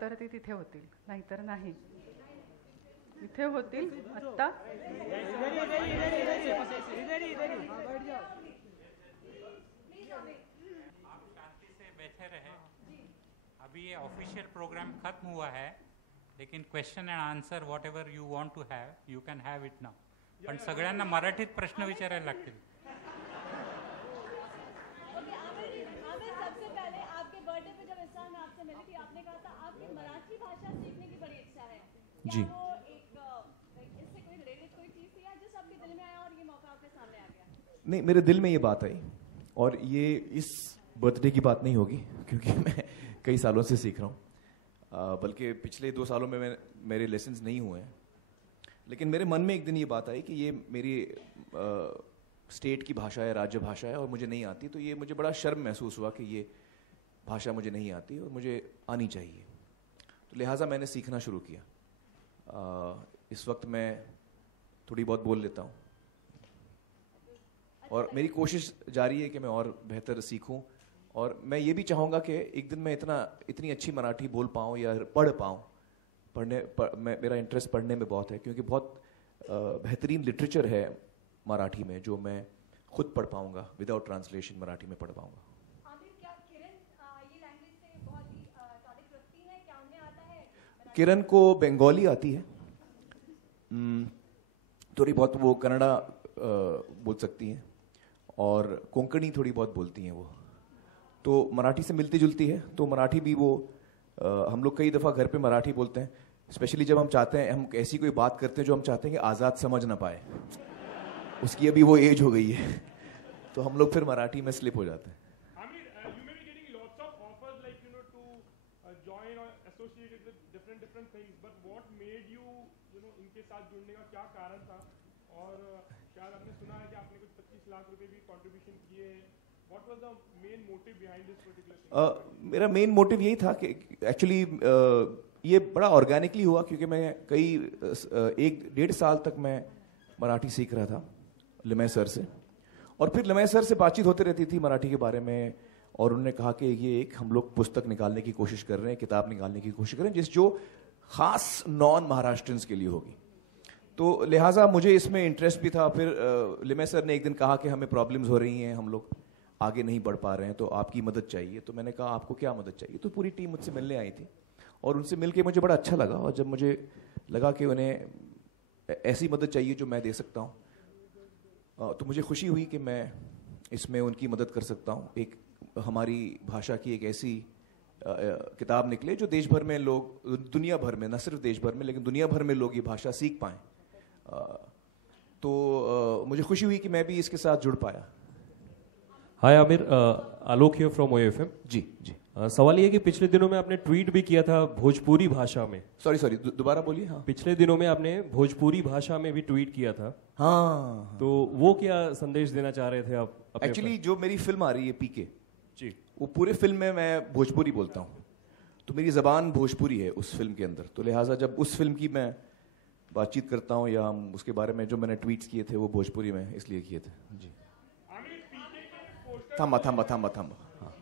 तर ती तिथे होतील, नाहीतर नाही. इथे होतील आत्ता. आप शांति से बैठे रहे. अभी ये ऑफिशियल प्रोग्राम खत्म हुआ है, लेकिन question and answer whatever you want to have you can have it now. पण सगळ्यांना मराठीत प्रश्न विचारायला लागतील. सबसे पहले आपके बर्थडे पे जब इरफान आपसे मिली थी, आपने कहा था आपकी मराठी भाषा सीखने की बड़ी इच्छा है. जी. वो एक इससे कोई रिलेटेड कोई चीज थी या जिस आपके दिल में आया और ये मौका आपके सामने आ गया? नहीं, मेरे दिल में ये बात आई, और ये इस बर्थडे की बात नहीं होगी क्योंकि मैं कई सालों से सीख रहा हूँ, बल्कि पिछले 2 सालों में मेरे लेसन्स नहीं हुए हैं. लेकिन मेरे मन में एक दिन ये बात आई कि ये मेरी स्टेट की भाषा है, राज्य भाषा है, और मुझे नहीं आती. तो ये मुझे बड़ा शर्म महसूस हुआ कि ये भाषा मुझे नहीं आती और मुझे आनी चाहिए. तो लिहाजा मैंने सीखना शुरू किया. इस वक्त मैं थोड़ी बहुत बोल लेता हूँ और मेरी कोशिश जारी है कि मैं और बेहतर सीखूं. और मैं ये भी चाहूँगा कि एक दिन मैं इतनी अच्छी मराठी बोल पाऊँ या पढ़ पाऊँ. मेरा इंटरेस्ट पढ़ने में बहुत है, क्योंकि बहुत बेहतरीन लिटरेचर है मराठी में जो मैं खुद पढ़ पाऊँगा, विदाउट ट्रांसलेशन मराठी में पढ़ पाऊँगा. किरण को बंगाली आती है, थोड़ी बहुत वो कन्नड़ा बोल सकती हैं, और कोंकणी थोड़ी बहुत बोलती हैं वो. तो मराठी से मिलती जुलती है. तो मराठी भी वो हम लोग कई दफ़ा घर पे मराठी बोलते हैं, स्पेशली जब हम चाहते हैं, हम ऐसी कोई बात करते हैं जो हम चाहते हैं कि आज़ाद समझ ना पाए. उसकी अभी वो एज हो गई है, तो हम लोग फिर मराठी में स्लिप हो जाते हैं. जुड़ने का क्या कारण था? और शायद आपने सुना है कि आपने कुछ 25 लाख रुपए भी कंट्रीब्यूशन किए हैं. What was the main motive behind this particular thing? मेरा मेन मोटिव यही था कि एक्चुअली ये बड़ा ऑर्गेनिकली हुआ, क्योंकि मैं कई 1-1.5 साल तक मैं मराठी सीख रहा था लिमय सर से. और फिर लिमय सर से बातचीत होती रहती थी मराठी के बारे में, और उन्होंने कहा कि ये एक हम लोग पुस्तक निकालने की कोशिश कर रहे हैं, किताब निकालने की कोशिश कर रहे हैं जो खास नॉन महाराष्ट्रियंस के लिए होगी. तो लिहाजा मुझे इसमें इंटरेस्ट भी था. फिर लिमय सर ने एक दिन कहा कि हमें प्रॉब्लम्स हो रही हैं, हम लोग आगे नहीं बढ़ पा रहे हैं, तो आपकी मदद चाहिए. तो मैंने कहा आपको क्या मदद चाहिए? तो पूरी टीम मुझसे मिलने आई थी, और उनसे मिलके मुझे बड़ा अच्छा लगा. और जब मुझे लगा कि उन्हें ऐसी मदद चाहिए जो मैं दे सकता हूँ, तो मुझे खुशी हुई कि मैं इसमें उनकी मदद कर सकता हूँ. एक हमारी भाषा की एक ऐसी किताब निकले जो देश भर में लोग, दुनिया भर में, न सिर्फ देश भर में लेकिन दुनिया भर में लोग ये भाषा सीख पाएँ. तो मुझे खुशी हुई कि मैं भी इसके साथ जुड़ पाया. हाय आमिर, आलोक हियर फ्रॉम OFM. जी जी. सवाल ये कि पिछले दिनों में आपने ट्वीट भी किया था भोजपुरी भाषा में. सॉरी दोबारा बोलिए. हाँ, पिछले दिनों में आपने भोजपुरी भाषा में भी ट्वीट किया था. हाँ. तो वो क्या संदेश देना चाह रहे थे आप? एक्चुअली जो मेरी फिल्म आ रही है पीके जी, वो पूरे फिल्म में मैं भोजपुरी बोलता हूँ. तो मेरी जबान भोजपुरी है उस फिल्म के अंदर. तो लिहाजा जब उस फिल्म की मैं बातचीत करता हूँ या हम उसके बारे में जो मैंने ट्वीट्स किए थे वो भोजपुरी में इसलिए किए थे. जी. थम्बा. हाँ.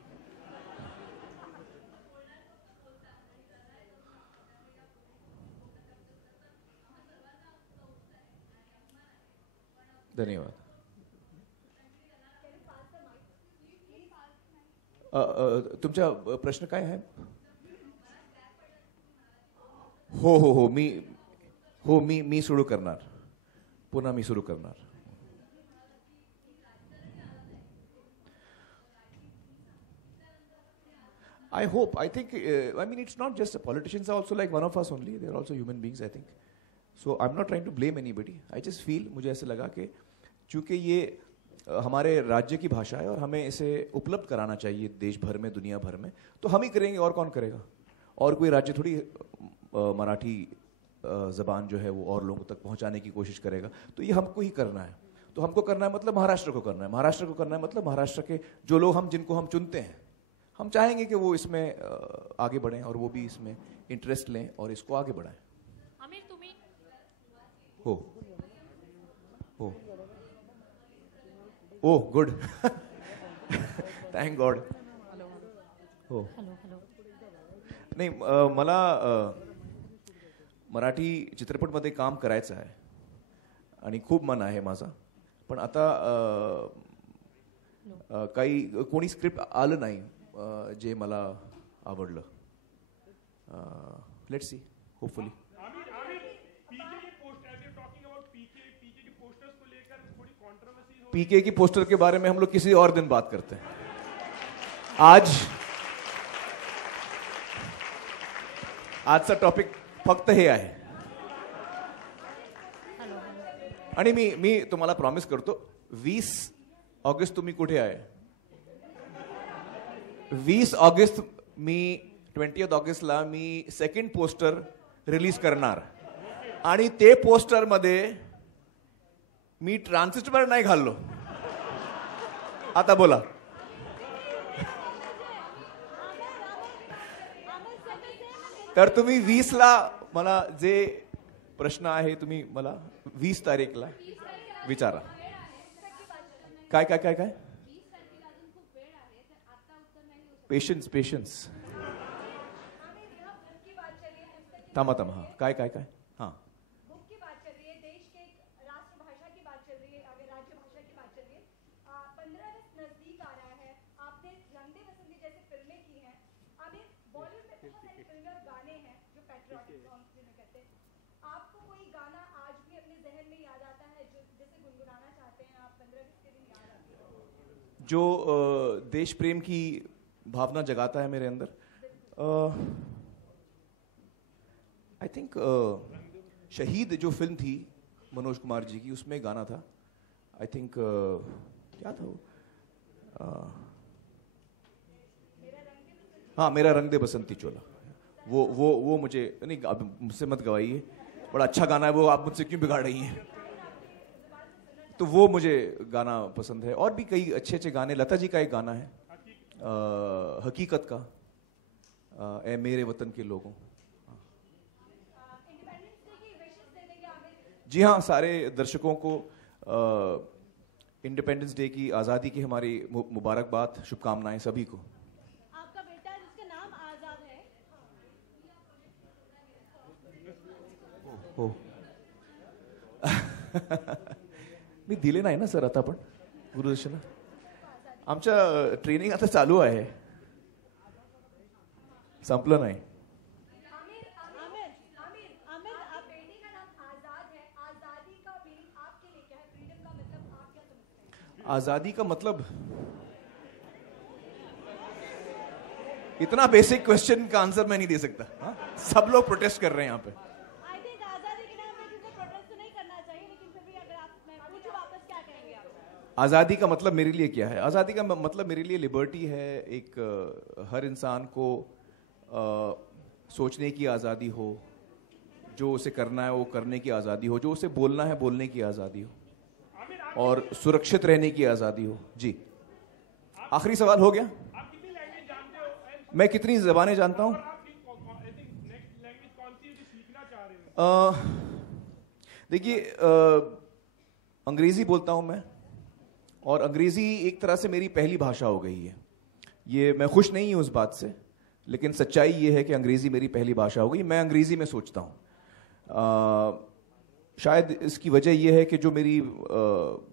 धन्यवाद. तुमचा प्रश्न काय आहे? मी सुरू करणार. पुन्हा मी सुरू करणार. I hope. I think, I mean, it's not just politicians are also like one of us only. They're also human beings, I think. So I'm not trying to blame anybody. I just feel, मुझे ऐसे लगा कि चूंकि ये हमारे राज्य की भाषा है और हमें इसे उपलब्ध कराना चाहिए देश भर में, दुनिया भर में, तो हम ही करेंगे, और कौन करेगा? और कोई राज्य थोड़ी मराठी ज़बान जो है वो और लोगों तक पहुंचाने की कोशिश करेगा. तो ये हमको ही करना है. तो हमको करना है मतलब महाराष्ट्र को करना है. महाराष्ट्र को करना है मतलब महाराष्ट्र के जो लोग जिनको हम चुनते हैं, हम चाहेंगे कि वो इसमें आगे बढ़ें और वो भी इसमें इंटरेस्ट लें और इसको आगे बढ़ाएं. आमिर, तुम्ही हो ओह गुड. Thank God. हो. नाही मला मराठी चित्रपटमध्ये काम करायचं आहे आणि खूप मन आहे माझं, पण आता काही कोणी स्क्रिप्ट आलं नाही जे मला आवडलं. Let's see, hopefully. पीके की पोस्टर के बारे में हम लोग किसी और दिन बात करते हैं. आजचा टॉपिक फक्त हे आहे. आणि मी तुम्हाला प्रॉमिस करतो 20 ऑगस्ट तुम्ही कुठे आहे? 20 ऑगस्ट मी 20th ऑगस्टला मी सेकंड पोस्टर रिलीज करणार आणि ते पोस्टर मध्ये मी ट्रान्सिस्टर नाही घाललो. आता बोला. तर तुम्ही 20ला मला जे प्रश्न आहे तुम्ही मला 20 तारीखला विचारा. काय काय काय काय पेशन्स. थांबा हा काय काय काय हाँ बुक की बात चल रही है, देश के राष्ट्रभाषा की बात चल रही है, आगे राज्यभाषा की बात चल रही है. 15 अगस्त नजदीक आ रहा है. आपने रंग दे बसंती जैसे फिल्में की हैं. अभी बॉलीवुड में बहुत सारी फिल्में और गाने हैं जो पैट्रियोटिक सॉन्ग्स जिन्हें कहते हैं. आपको कोई गाना आज भी अपने जहन में याद आता है जो जैसे गुनगुनाना चाहते हैं आप 15 अगस्त के दिन याद आती है? जो देश प्रेम की भावना जगाता है मेरे अंदर. आई थिंक शहीद जो फिल्म थी मनोज कुमार जी की, उसमें गाना था. आई थिंक क्या था वो? हाँ, मेरा रंग दे बसंती चोला. वो मुझे नहीं, अब मुझसे मत गवाइए. बड़ा अच्छा गाना है वो, आप मुझसे क्यों बिगाड़ रही हैं? तो वो मुझे गाना पसंद है. और भी कई अच्छे अच्छे गाने. लता जी का एक गाना है हकीकत का, ए मेरे वतन के लोगों. जी हाँ, सारे दर्शकों को इंडिपेंडेंस डे की, आज़ादी की हमारी मुबारकबाद, शुभकामनाएं सभी को. आपका बेटा जिसका नाम आजाद है, हो मी दिले नाही ना सर आता पण गुरुदक्षिणा. आमच्या ट्रेनिंग आता चालू आहे, संपलं नाही. आजादी का मतलब, इतना बेसिक क्वेश्चन का आंसर मैं नहीं दे सकता. हाँ? सब लोग प्रोटेस्ट कर रहे हैं यहाँ पे. आई थिंक आजादी के नाम पे किसी प्रोटेस्ट तो नहीं करना चाहिए, लेकिन फिर भी अगर आप मैं पूछूं वापस क्या कहेंगे आप? आजादी का मतलब मेरे लिए क्या है? आजादी का मतलब मेरे लिए लिबर्टी है. एक हर इंसान को सोचने की आजादी हो, जो उसे करना है वो करने की आजादी हो, जो उसे बोलना है बोलने की आजादी हो, और सुरक्षित रहने की आजादी हो. जी, आखिरी सवाल हो गया. आप कितनी लैंग्वेज जानते हो? मैं कितनी जबानें जानता हूँ? नेक्स्ट लैंग्वेज कौन सी है जो सीखना चाह रहे हो? देखिए, अंग्रेजी बोलता हूँ मैं, और अंग्रेजी एक तरह से मेरी पहली भाषा हो गई है. ये मैं खुश नहीं हूँ उस बात से, लेकिन सच्चाई ये है कि अंग्रेजी मेरी पहली भाषा हो गई. मैं अंग्रेजी में सोचता हूँ. शायद इसकी वजह यह है कि जो मेरी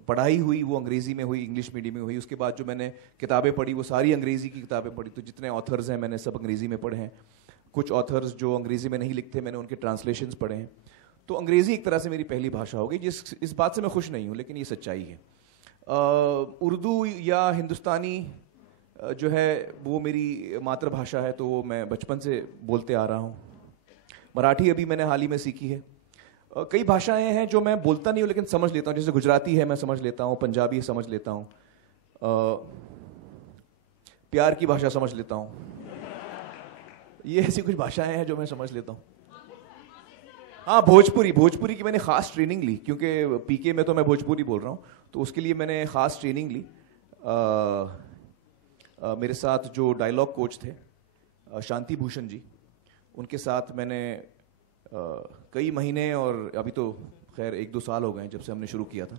पढ़ाई हुई वो अंग्रेजी में हुई, इंग्लिश मीडियम में हुई. उसके बाद जो मैंने किताबें पढ़ी वो सारी अंग्रेजी की किताबें पढ़ी. तो जितने ऑथर्स हैं मैंने सब अंग्रेजी में पढ़े हैं. कुछ ऑथर्स जो अंग्रेजी में नहीं लिखते मैंने उनके ट्रांसलेशंस पढ़े हैं. तो अंग्रेजी एक तरह से मेरी पहली भाषा हो गई. इस बात से मैं खुश नहीं हूँ, लेकिन ये सच्चाई है. उर्दू या हिंदुस्तानी जो है वो मेरी मातृभाषा है, तो वो मैं बचपन से बोलते आ रहा हूँ. मराठी अभी मैंने हाल ही में सीखी है. कई भाषाएं हैं जो मैं बोलता नहीं हूँ लेकिन समझ लेता हूँ. जैसे गुजराती है मैं समझ लेता हूँ, पंजाबी समझ लेता हूँ, प्यार की भाषा समझ लेता हूँ. ये ऐसी कुछ भाषाएं हैं जो मैं समझ लेता हूँ. हाँ, भोजपुरी की मैंने खास ट्रेनिंग ली, क्योंकि पीके में तो मैं भोजपुरी बोल रहा हूँ, तो उसके लिए मैंने खास ट्रेनिंग ली. मेरे साथ जो डायलॉग कोच थे शांति भूषण जी, उनके साथ मैंने कई महीने, और अभी तो खैर 1-2 साल हो गए जब से हमने शुरू किया था,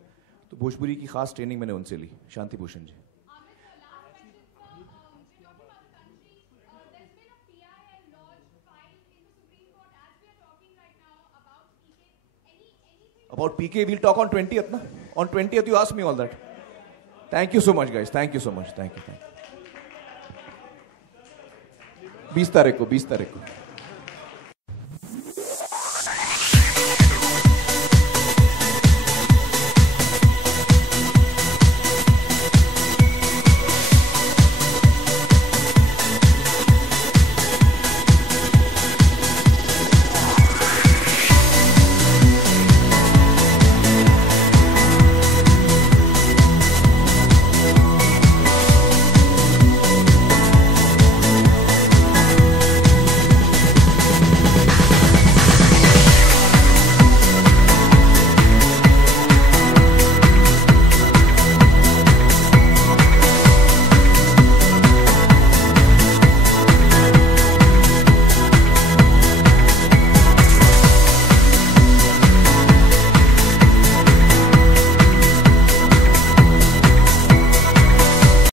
तो भोजपुरी की खास ट्रेनिंग मैंने उनसे ली, Shanti Bhushan ji. About PK, we'll talk on 20th, na? On 20th, you ask me all that. Thank you so much, guys. Thank you so much. Thank you. 20 तारीख को